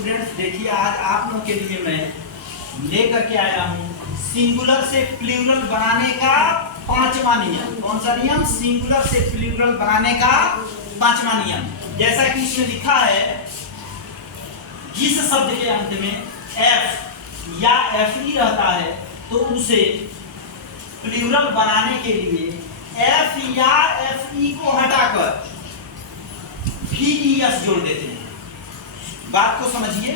Students देखिए, आज आप लोगों के लिए मैं लेकर के आया हूँ सिंगुलर से प्लूरल बनाने का पांचवा नियम। कौन सा नियम? सिंगुलर से प्लूरल बनाने का पांचवा नियम। जैसा कि इसमें लिखा है, जिस शब्द के अंत में एफ या एफ ई रहता है तो उसे प्लूरल बनाने के लिए एफ या एफ ई को हटाकर भी एस जोड़ देते हैं। बात को समझिए।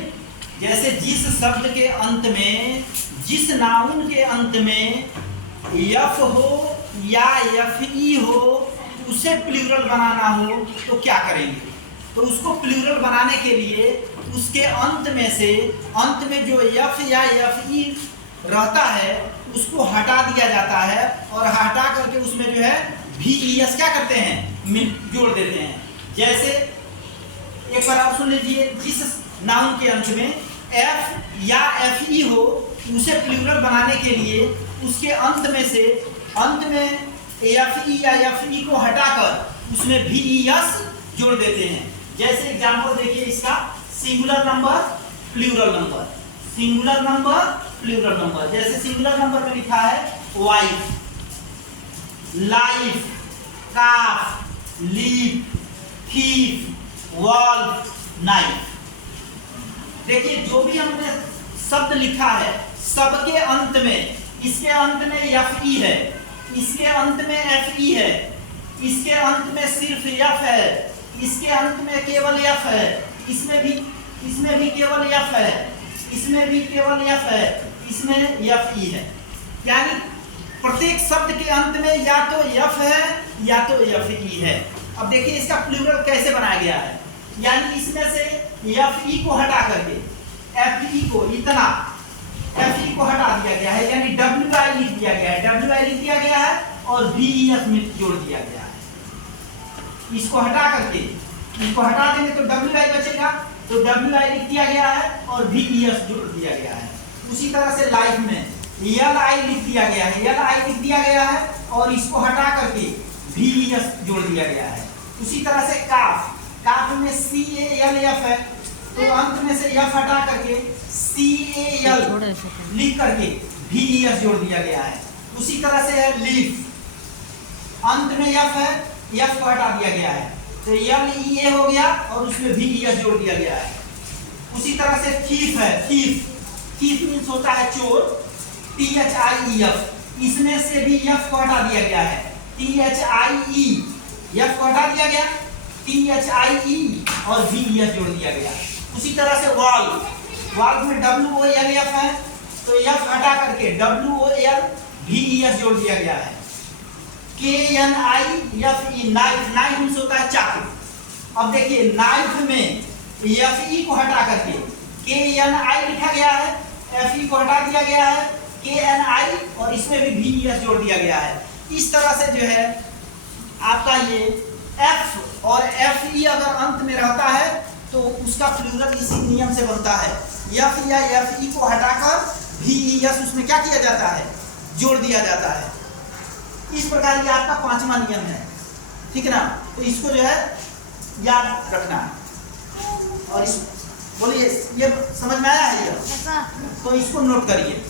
जैसे जिस शब्द के अंत में, जिस नाउन के अंत में एफ हो या एफ ई हो, उसे प्लूरल बनाना हो तो क्या करेंगे? तो उसको प्लूरल बनाने के लिए उसके अंत में से, अंत में जो एफ या एफ ई रहता है उसको हटा दिया जाता है और हटा करके उसमें जो है भी एस क्या करते हैं? जोड़ देते हैं। जैसे एक बार आप सुन लीजिए, जिस नाउन के अंत में एफ या एफ ई हो उसे प्लूरल बनाने के लिए उसके अंत में से, अंत में एफ ई या एफ ई को हटाकर उसमें भी एस जोड़ देते हैं। जैसे एग्जांपल देखिए इसका, singular number plural number, singular number plural number. जैसे सिंगुलर नंबर में लिखा है wife, life, calf, leaf, thief, wolf, knife. देखिए जो भी हमने शब्द लिखा है सबके अंत में, इसके अंत में एफ ई है, इसके अंत में एफ ई है, इसके अंत में सिर्फ एफ है, इसके अंत में केवल एफ है, इसमें भी केवल एफ है, इसमें भी केवल एफ है, इसमें एफ ई है। यानी प्रत्येक शब्द के अंत में या तो एफ है या तो एफ ई है। अब देखिए इसका प्लूरल कैसे बनाया गया है। यानी इसमें से एफ ई को हटा करके एफ ई को, इतना एफ ई को हटा दिया गया है, यानी डब्ल्यू आई लिख दिया गया है, डब्ल्यू आई लिख दिया गया है और भी एस में जोड़ दिया गया है। इसको हटा करके, इसको हटा देंगे तो डब्ल्यू आई बचेगा, तो डब्ल्यू आई लिख दिया गया है और भी एस जोड़ दिया गया है। उसी तरह से लाइफ में एल आई लिख दिया गया है, एल आई लिख दिया गया है और इसको हटा करके भी एस जोड़ दिया गया है। उसी तरह से काफ, काफ में सी ए एल एफ है तो अंत में से एफ हटा करके सी ए एल लिख करके भी एस जोड़ दिया गया है। उसी तरह से लीफ, अंत में एफ है, एफ को हटा दिया गया है तो एल ई ए हो गया और उसमें भी एस जोड़ दिया गया है। उसी तरह से थीफ है, थीफ, थीफ मीन्स होता है चोर, T H I E F, इसमें से भी एफ को हटा दिया गया है, T H I E, F को हटा दिया गया, टी एच आई ई और भी एस जोड़ दिया गया। उसी तरह से वॉल, वॉल में डब्ल्यू ओ एल एफ है तो एफ हटा करके डब्ल्यू ओ एल भी एस जोड़ दिया गया है। K N I F E, knife, knife means होता है चाकू। अब देखिए नाइफ में एफ ई को हटा करके के एन आई लिखा गया है, एफ ई को हटा दिया गया है, के एन आई और इसमें भी एस जोड़ दिया गया है। इस तरह से जो है आपका ये एफ और एफ ई अगर अंत में रहता है तो उसका प्लूरल इसी नियम से बनता है। एफ या एफ ई को हटाकर भी एस उसमें क्या किया जाता है? जोड़ दिया जाता है। इस प्रकार ये आपका पांचवा नियम है, ठीक है ना? तो इसको जो है याद रखना है। और इस बोलिए, ये समझ में आया है? ये तो इसको नोट करिए।